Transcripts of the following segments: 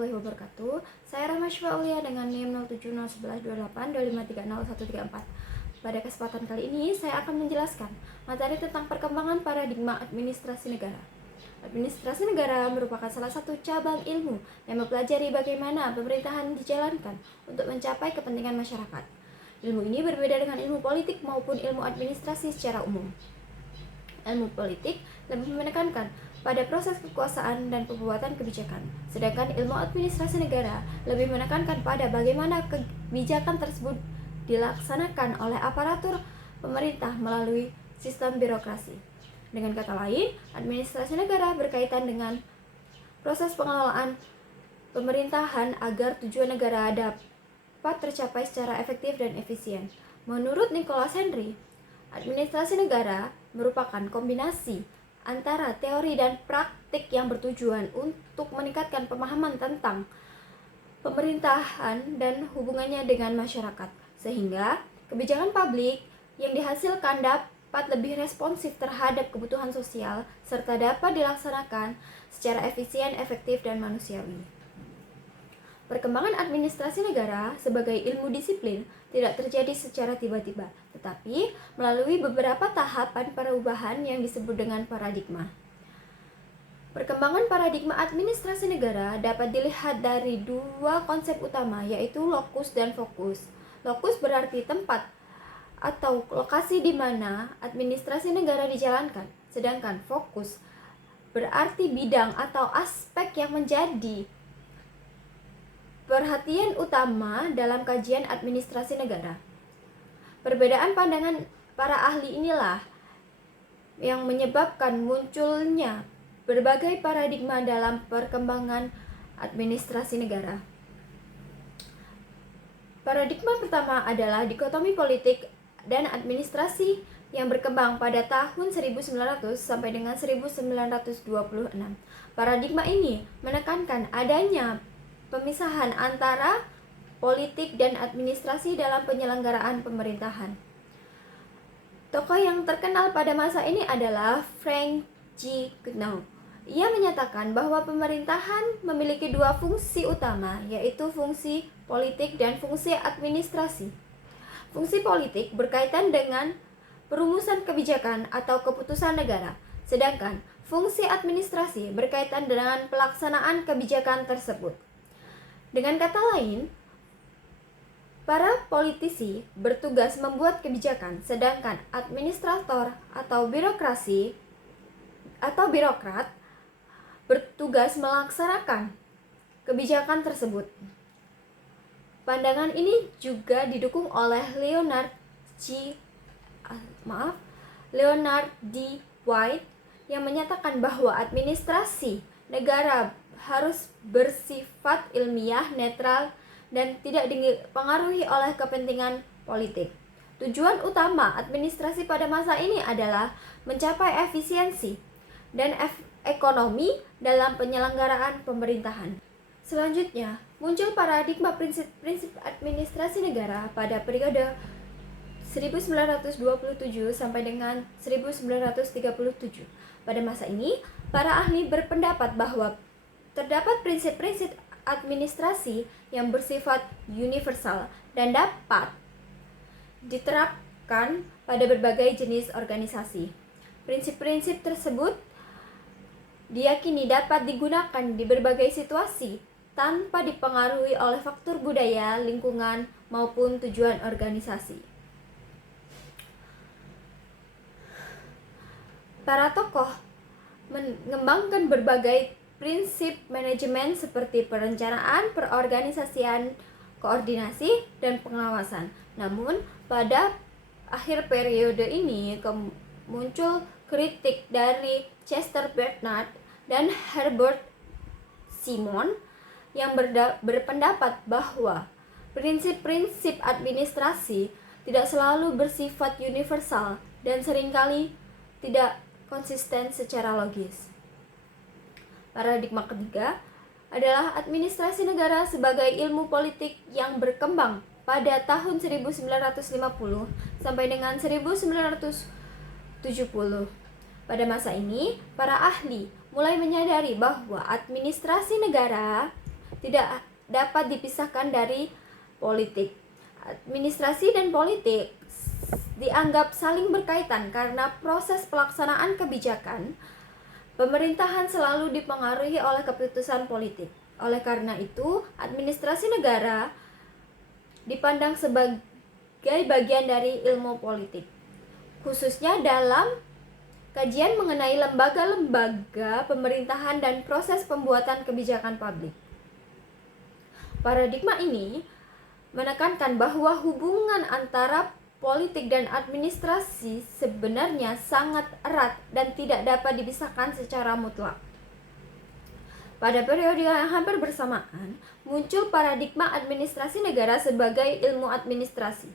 warahmatullahi wabarakatuh. Saya Rahma Syifa Aulia dengan NIM 0701112825300134. Pada kesempatan kali ini, saya akan menjelaskan materi tentang perkembangan paradigma administrasi negara. Administrasi negara merupakan salah satu cabang ilmu yang mempelajari bagaimana pemerintahan dijalankan untuk mencapai kepentingan masyarakat. Ilmu ini berbeda dengan ilmu politik maupun ilmu administrasi secara umum. Ilmu politik lebih menekankan pada proses kekuasaan dan pembuatan kebijakan, sedangkan ilmu administrasi negara lebih menekankan pada bagaimana kebijakan tersebut dilaksanakan oleh aparatur pemerintah melalui sistem birokrasi. Dengan kata lain, administrasi negara berkaitan dengan proses pengelolaan pemerintahan agar tujuan negara dapat tercapai secara efektif dan efisien. Menurut Nicholas Henry, administrasi negara merupakan kombinasi antara teori dan praktik yang bertujuan untuk meningkatkan pemahaman tentang pemerintahan dan hubungannya dengan masyarakat, sehingga kebijakan publik yang dihasilkan dapat lebih responsif terhadap kebutuhan sosial serta dapat dilaksanakan secara efisien, efektif, dan manusiawi. Perkembangan administrasi negara sebagai ilmu disiplin tidak terjadi secara tiba-tiba, tetapi melalui beberapa tahapan perubahan yang disebut dengan paradigma. Perkembangan paradigma administrasi negara dapat dilihat dari dua konsep utama, yaitu lokus dan fokus. Lokus berarti tempat atau lokasi di mana administrasi negara dijalankan, sedangkan fokus berarti bidang atau aspek yang menjadi perhatian utama dalam kajian administrasi negara. Perbedaan pandangan para ahli inilah yang menyebabkan munculnya berbagai paradigma dalam perkembangan administrasi negara. Paradigma pertama adalah dikotomi politik dan administrasi yang berkembang pada tahun 1900 sampai dengan 1926. Paradigma ini menekankan adanya pemisahan antara politik dan administrasi dalam penyelenggaraan pemerintahan. Tokoh yang terkenal pada masa ini adalah Frank G. Goodenough. Ia menyatakan bahwa pemerintahan memiliki dua fungsi utama, yaitu fungsi politik dan fungsi administrasi. Fungsi politik berkaitan dengan perumusan kebijakan atau keputusan negara, sedangkan fungsi administrasi berkaitan dengan pelaksanaan kebijakan tersebut. Dengan kata lain, para politisi bertugas membuat kebijakan, sedangkan administrator atau birokrat bertugas melaksanakan kebijakan tersebut. Pandangan ini juga didukung oleh Leonard D. White yang menyatakan bahwa administrasi negara harus bersifat ilmiah, netral, dan tidak dipengaruhi oleh kepentingan politik. Tujuan utama administrasi pada masa ini adalah mencapai efisiensi dan ekonomi dalam penyelenggaraan pemerintahan. Selanjutnya, muncul paradigma prinsip-prinsip administrasi negara pada periode 1927 sampai dengan 1937. Pada masa ini, para ahli berpendapat bahwa terdapat prinsip-prinsip administrasi yang bersifat universal dan dapat diterapkan pada berbagai jenis organisasi. Prinsip-prinsip tersebut diyakini dapat digunakan di berbagai situasi tanpa dipengaruhi oleh faktor budaya, lingkungan, maupun tujuan organisasi. Para tokoh mengembangkan berbagai prinsip manajemen seperti perencanaan, perorganisasian, koordinasi, dan pengawasan. Namun, pada akhir periode ini muncul kritik dari Chester Bernard dan Herbert Simon yang berpendapat bahwa prinsip-prinsip administrasi tidak selalu bersifat universal dan seringkali tidak konsisten secara logis. Paradigma ketiga adalah administrasi negara sebagai ilmu politik yang berkembang pada tahun 1950 sampai dengan 1970. Pada masa ini, para ahli mulai menyadari bahwa administrasi negara tidak dapat dipisahkan dari politik. Administrasi dan politik dianggap saling berkaitan karena proses pelaksanaan kebijakan pemerintahan selalu dipengaruhi oleh keputusan politik. Oleh karena itu, administrasi negara dipandang sebagai bagian dari ilmu politik, khususnya dalam kajian mengenai lembaga-lembaga pemerintahan dan proses pembuatan kebijakan publik. Paradigma ini menekankan bahwa hubungan antara politik dan administrasi sebenarnya sangat erat dan tidak dapat dipisahkan secara mutlak. Pada periode yang hampir bersamaan, muncul paradigma administrasi negara sebagai ilmu administrasi.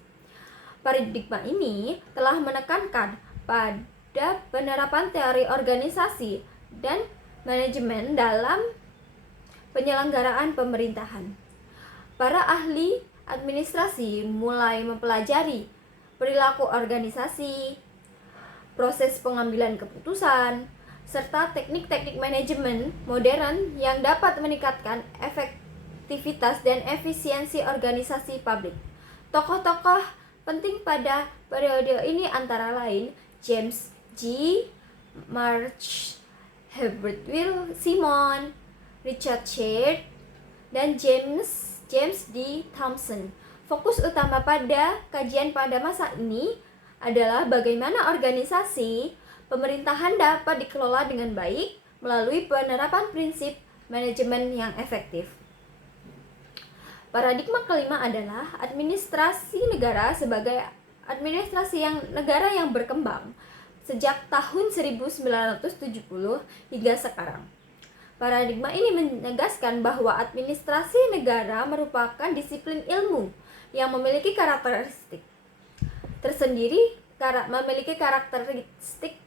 Paradigma ini telah menekankan pada penerapan teori organisasi dan manajemen dalam penyelenggaraan pemerintahan. Para ahli administrasi mulai mempelajari perilaku organisasi, proses pengambilan keputusan, serta teknik-teknik manajemen modern yang dapat meningkatkan efektivitas dan efisiensi organisasi publik. Tokoh-tokoh penting pada periode ini antara lain James G. March, Herbert Will Simon, Richard Shedd, dan James D. Thompson. Fokus utama pada kajian pada masa ini adalah bagaimana organisasi pemerintahan dapat dikelola dengan baik melalui penerapan prinsip manajemen yang efektif. Paradigma kelima adalah administrasi negara sebagai administrasi negara yang berkembang sejak tahun 1970 hingga sekarang. Paradigma ini menegaskan bahwa administrasi negara merupakan disiplin ilmu yang memiliki karakteristik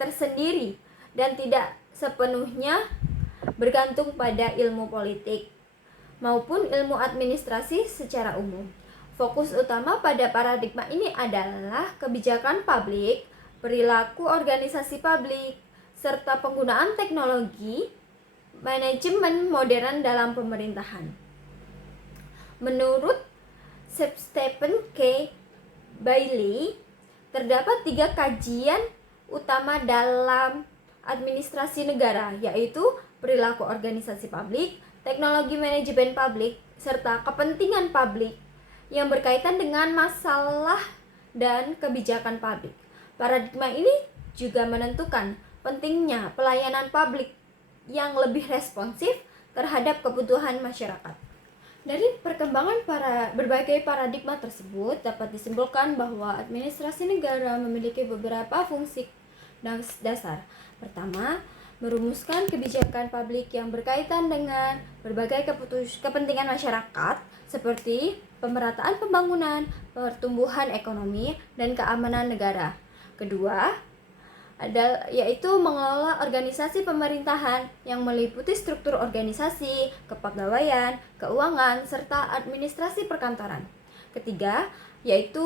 tersendiri dan tidak sepenuhnya bergantung pada ilmu politik maupun ilmu administrasi secara umum. Fokus utama pada paradigma ini adalah kebijakan publik, perilaku organisasi publik, serta penggunaan teknologi manajemen modern dalam pemerintahan. Menurut Stephen K. Bailey, terdapat 3 kajian utama dalam administrasi negara, yaitu perilaku organisasi publik, teknologi manajemen publik, serta kepentingan publik yang berkaitan dengan masalah dan kebijakan publik. Paradigma ini juga menentukan pentingnya pelayanan publik yang lebih responsif terhadap kebutuhan masyarakat. Dari perkembangan berbagai paradigma tersebut dapat disimpulkan bahwa administrasi negara memiliki beberapa fungsi dasar. Pertama, merumuskan kebijakan publik yang berkaitan dengan berbagai kepentingan masyarakat seperti pemerataan pembangunan, pertumbuhan ekonomi, dan keamanan negara. Kedua, yaitu mengelola organisasi pemerintahan yang meliputi struktur organisasi, kepegawaian, keuangan, serta administrasi perkantoran. Ketiga, yaitu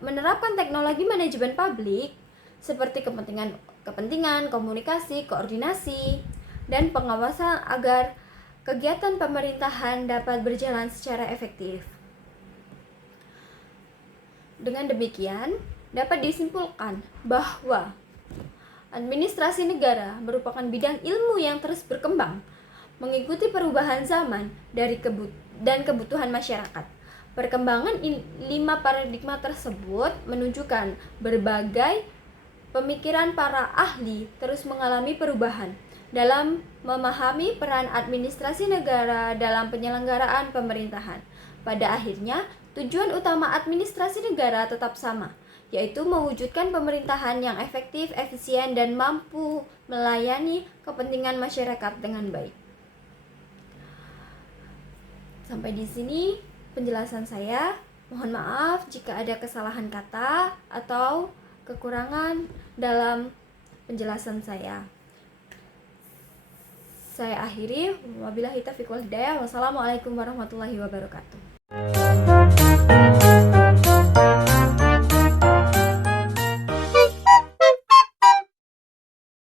menerapkan teknologi manajemen publik seperti kepentingan, komunikasi, koordinasi, dan pengawasan agar kegiatan pemerintahan dapat berjalan secara efektif. Dengan demikian, dapat disimpulkan bahwa administrasi negara merupakan bidang ilmu yang terus berkembang, mengikuti perubahan zaman dan kebutuhan masyarakat. Perkembangan 5 paradigma tersebut menunjukkan berbagai pemikiran para ahli terus mengalami perubahan dalam memahami peran administrasi negara dalam penyelenggaraan pemerintahan. Pada akhirnya, tujuan utama administrasi negara tetap sama, yaitu mewujudkan pemerintahan yang efektif, efisien, dan mampu melayani kepentingan masyarakat dengan baik. Sampai di sini penjelasan saya. Mohon maaf jika ada kesalahan kata atau kekurangan dalam penjelasan saya. Saya akhiri. Wabillahi taufiq wal hidayah. Wassalamualaikum warahmatullahi wabarakatuh.